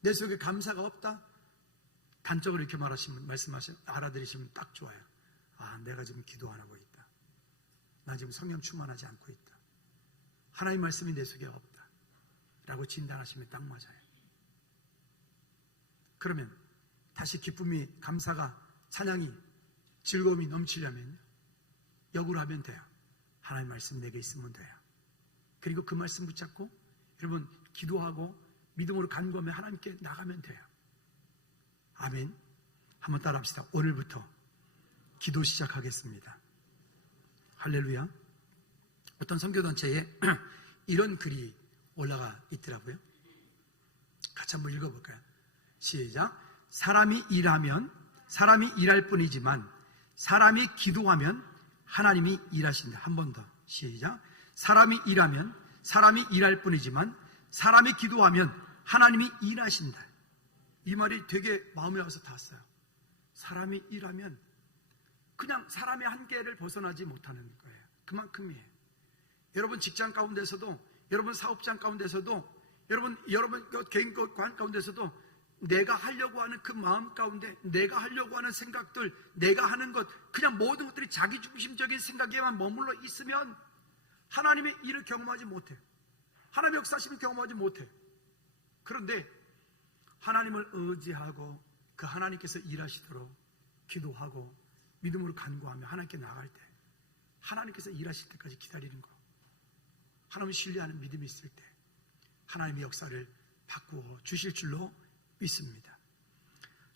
내 속에 감사가 없다, 단적으로 이렇게 말씀하시면 알아들으시면 딱 좋아요. 아, 내가 지금 기도 안 하고 있다. 나 지금 성령 충만하지 않고 있다. 하나님 말씀이 내 속에 없다 라고 진단하시면 딱 맞아요. 그러면 다시 기쁨이, 감사가, 찬양이, 즐거움이 넘치려면 역으로 하면 돼요. 하나님 말씀 내게 있으면 돼요. 그리고 그 말씀 붙잡고 여러분 기도하고 믿음으로 간구하며 하나님께 나가면 돼요. 아멘. 한번 따라 합시다. 오늘부터 기도 시작하겠습니다. 할렐루야. 어떤 선교단체에 이런 글이 올라가 있더라고요. 같이 한번 읽어볼까요? 시작. 사람이 일하면 사람이 일할 뿐이지만 사람이 기도하면 하나님이 일하신다. 한 번 더. 시작. 사람이 일하면 사람이 일할 뿐이지만 사람이 기도하면 하나님이 일하신다. 이 말이 되게 마음에 와서 닿았어요. 사람이 일하면 그냥 사람의 한계를 벗어나지 못하는 거예요. 그만큼이에요. 여러분 직장 가운데서도, 여러분 사업장 가운데서도, 여러분 개인 가운데서도 내가 하려고 하는 그 마음 가운데, 내가 하려고 하는 생각들, 내가 하는 것, 그냥 모든 것들이 자기중심적인 생각에만 머물러 있으면 하나님의 일을 경험하지 못해. 하나님의 역사심을 경험하지 못해. 그런데 하나님을 의지하고 그 하나님께서 일하시도록 기도하고 믿음으로 간구하며 하나님께 나갈 때, 하나님께서 일하실 때까지 기다리는 거, 하나님을 신뢰하는 믿음이 있을 때 하나님의 역사를 바꾸어 주실 줄로 믿습니다.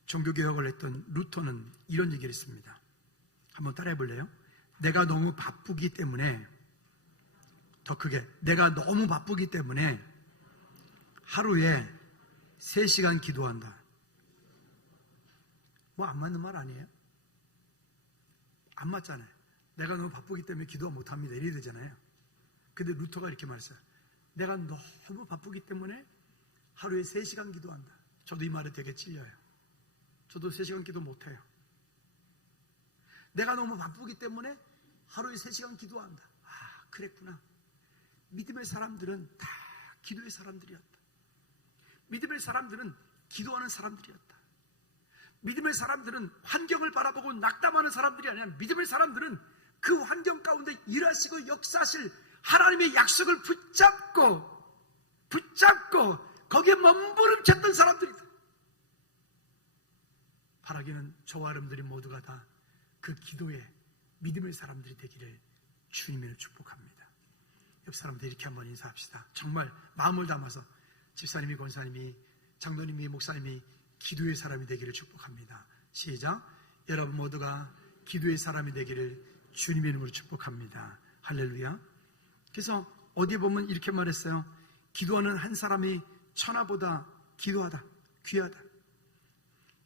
종교개혁을 했던 루터는 이런 얘기를 했습니다. 한번 따라해 볼래요? 내가 너무 바쁘기 때문에, 더 크게, 내가 너무 바쁘기 때문에 하루에 3시간 기도한다. 뭐 안 맞는 말 아니에요? 안 맞잖아요. 내가 너무 바쁘기 때문에 기도 못합니다 이래야 되잖아요. 근데 루터가 이렇게 말했어요. 내가 너무 바쁘기 때문에 하루에 3시간 기도한다. 저도 이 말에 되게 찔려요. 저도 3시간 기도 못해요. 내가 너무 바쁘기 때문에 하루에 3시간 기도한다. 아, 그랬구나. 믿음의 사람들은 다 기도의 사람들이었다. 믿음의 사람들은 기도하는 사람들이었다. 믿음의 사람들은 환경을 바라보고 낙담하는 사람들이 아니라 믿음의 사람들은 그 환경 가운데 일하시고 역사하실 하나님의 약속을 붙잡고 거기에 몸부림쳤던 사람들이다. 바라기는 저와 여러분들이 모두가 다 그 기도에 믿음의 사람들이 되기를 주님으로 축복합니다. 옆 사람들 이렇게 한번 인사합시다. 정말 마음을 담아서 집사님이, 권사님이, 장로님이, 목사님이 기도의 사람이 되기를 축복합니다. 시작. 여러분 모두가 기도의 사람이 되기를 주님의 이름으로 축복합니다. 할렐루야. 그래서 어디에 보면 이렇게 말했어요. 기도하는 한 사람이 천하보다 귀하다.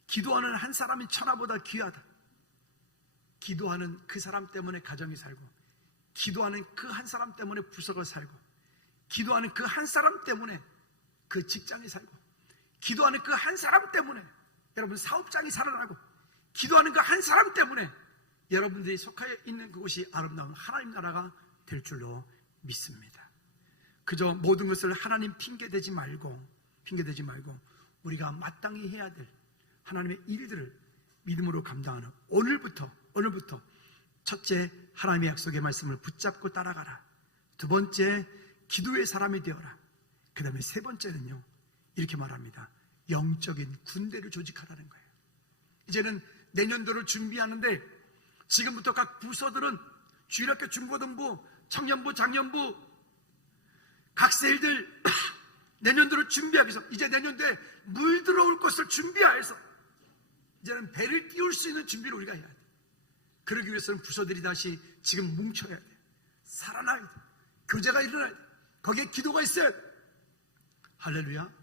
기도하는 한 사람이 천하보다 귀하다. 기도하는 그 사람 때문에 가정이 살고, 기도하는 그 한 사람 때문에 부서가 살고, 기도하는 그 한 사람 때문에 그 직장이 살고, 기도하는 그 한 사람 때문에 여러분 사업장이 살아나고, 기도하는 그 한 사람 때문에 여러분들이 속하여 있는 그곳이 아름다운 하나님 나라가 될 줄로 믿습니다. 그저 모든 것을 하나님 핑계대지 말고 우리가 마땅히 해야 될 하나님의 일들을 믿음으로 감당하는 오늘부터 첫째, 하나님의 약속의 말씀을 붙잡고 따라가라. 두 번째, 기도의 사람이 되어라. 그 다음에 세 번째는요, 이렇게 말합니다. 영적인 군대를 조직하라는 거예요. 이제는 내년도를 준비하는데 지금부터 각 부서들은 주일학교, 중고등부, 청년부, 장년부, 각 셀들 내년도를 준비하기 위해서, 이제 내년도에 물 들어올 것을 준비하여서 이제는 배를 띄울 수 있는 준비를 우리가 해야 돼. 그러기 위해서는 부서들이 다시 지금 뭉쳐야 돼. 살아나야 돼. 교제가 일어나야 돼. 거기에 기도가 있어야 돼. 할렐루야.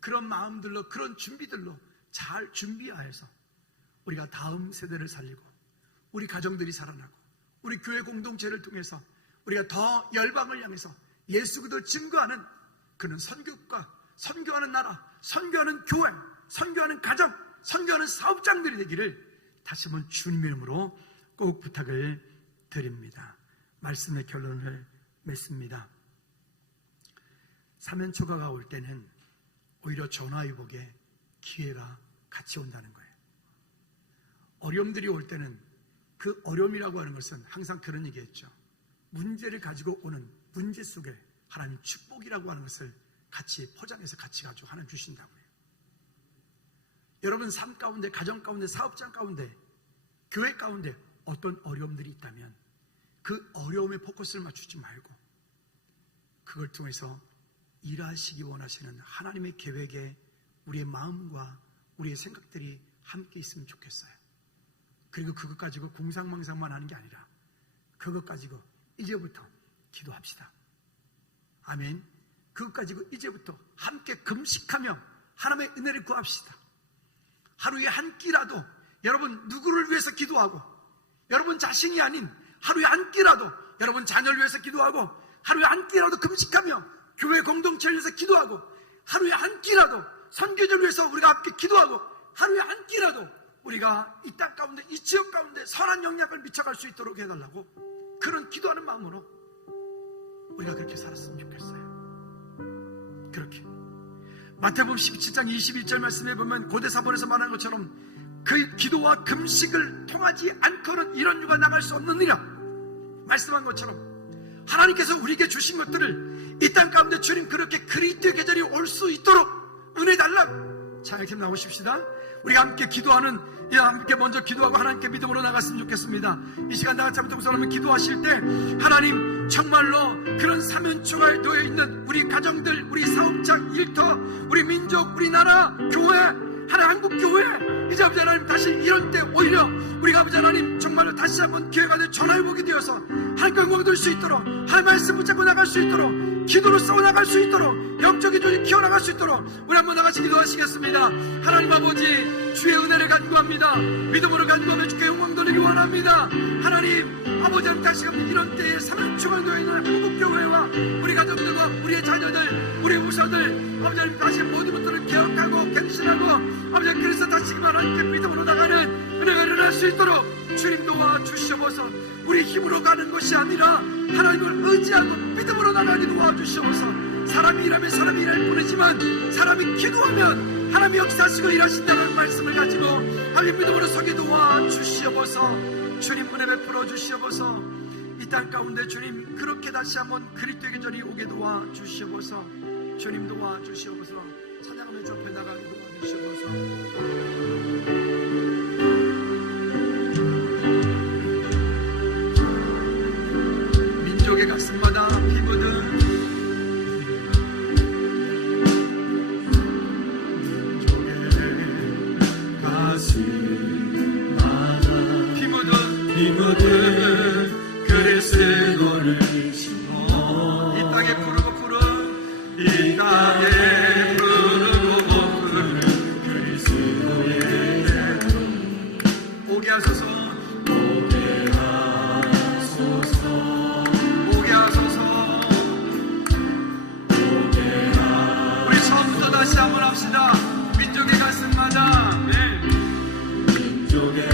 그런 마음들로, 그런 준비들로 잘 준비하여서 우리가 다음 세대를 살리고, 우리 가정들이 살아나고, 우리 교회 공동체를 통해서 우리가 더 열방을 향해서 예수 그리스도를 증거하는 그런 선교과, 선교하는 나라, 선교하는 교회, 선교하는 가정, 선교하는 사업장들이 되기를 다시 한번 주님의 이름으로 꼭 부탁을 드립니다. 말씀의 결론을 맺습니다. 사면초가가 올 때는 오히려 전화위복의 기회가 같이 온다는 거예요. 어려움들이 올 때는 그 어려움이라고 하는 것은 항상 그런 얘기했죠. 문제를 가지고 오는 문제 속에 하나님 축복이라고 하는 것을 같이 포장해서 같이 가지고 하나님 주신다고요. 여러분 삶 가운데, 가정 가운데, 사업장 가운데, 교회 가운데 어떤 어려움들이 있다면 그 어려움에 포커스를 맞추지 말고 그걸 통해서 일하시기 원하시는 하나님의 계획에 우리의 마음과 우리의 생각들이 함께 있으면 좋겠어요. 그리고 그것 가지고 궁상망상만 하는 게 아니라 그것 가지고 이제부터 기도합시다. 아멘. 그것 가지고 이제부터 함께 금식하며 하나님의 은혜를 구합시다. 하루에 한 끼라도 여러분 누구를 위해서 기도하고, 여러분 자신이 아닌 하루에 한 끼라도 여러분 자녀를 위해서 기도하고, 하루에 한 끼라도 금식하며 교회 공동체를 위해서 기도하고, 하루에 한 끼라도 선교제를 위해서 우리가 함께 기도하고, 하루에 한 끼라도 우리가 이 땅 가운데, 이 지역 가운데 선한 영향을 미쳐갈 수 있도록 해달라고, 그런 기도하는 마음으로 우리가 그렇게 살았으면 좋겠어요. 그렇게 마태복음 17장 21절 말씀에 보면 고대사본에서 말한 것처럼 그 기도와 금식을 통하지 않고는 이런 유가 나갈 수 없느니라 말씀한 것처럼 하나님께서 우리에게 주신 것들을 이 땅 가운데 주님 그렇게 그리스도의 계절이 올 수 있도록 은혜 달라고. 자, 이렇게 나오십시다. 우리가 함께 기도하는, 함께 먼저 기도하고 하나님께 믿음으로 나갔으면 좋겠습니다. 이 시간 다 같이 한번 동서하면 기도하실 때 하나님 정말로 그런 사면초가 놓여 있는 우리 가정들, 우리 사업장, 일터, 우리 민족, 우리 나라, 교회, 하나님 한국교회, 이제 아버지 하나님 다시 이런 때 오히려 우리가 아버지 하나님 정말로 다시 한번 기회가 돼 전화위복이 되어서 하나님과 영광을 돌 수 있도록, 하나님 말씀 붙잡고 나갈 수 있도록, 기도로 싸워 나갈 수 있도록, 영적인 조직 키워나갈 수 있도록 우리 한번 나같이 기도하시겠습니다. 하나님 아버지 주의 은혜를 간구합니다. 믿음으로 간구하며 주께 영광 돌리기 원합니다. 하나님 아버지 하나님 다시 한번 이런 때에 사면초가 놓여있는 한국교회와 우리 가족들과 우리의 자녀들, 우리 우사들 아버지 하나님 다시 모든 것들을 개혁하고 갱신하고 아버지 하나님 그래서 다시 하나님께 믿음으로 나가는 은혜가 일어날 수 있도록 주님 도와주시옵소서. 우리 힘으로 가는 것이 아니라 하나님을 의지하고 믿음으로 나가기 도와주시옵소서. 사람이 일하면 사람이 일할 뿐이지만 사람이 기도하면 하나님이 역사하시고 일하신다는 말씀을 가지고 하나님 믿음으로 서게 도와주시옵소서. 주님 은혜 베풀어 주시옵소서. 이 땅 가운데 주님 그렇게 다시 한번 그리스도의 계절이 오게 도와주시옵소서. 주님 도와주시옵소서. 찬양하며 좁혀 나가게 도와주시옵소서. 민족의 가슴마다 피 묻은 피 묻은 그리스도를 이 땅에 부르고 부른 이 땅에 부르고 부른 그리스도의 이름 오게 하소서. 오게 하소서. 오게 하소서. 오게 하소서. 우리 처음부터 다시 한번 합시다. 민족의 가슴마다 민족의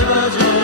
밟아줘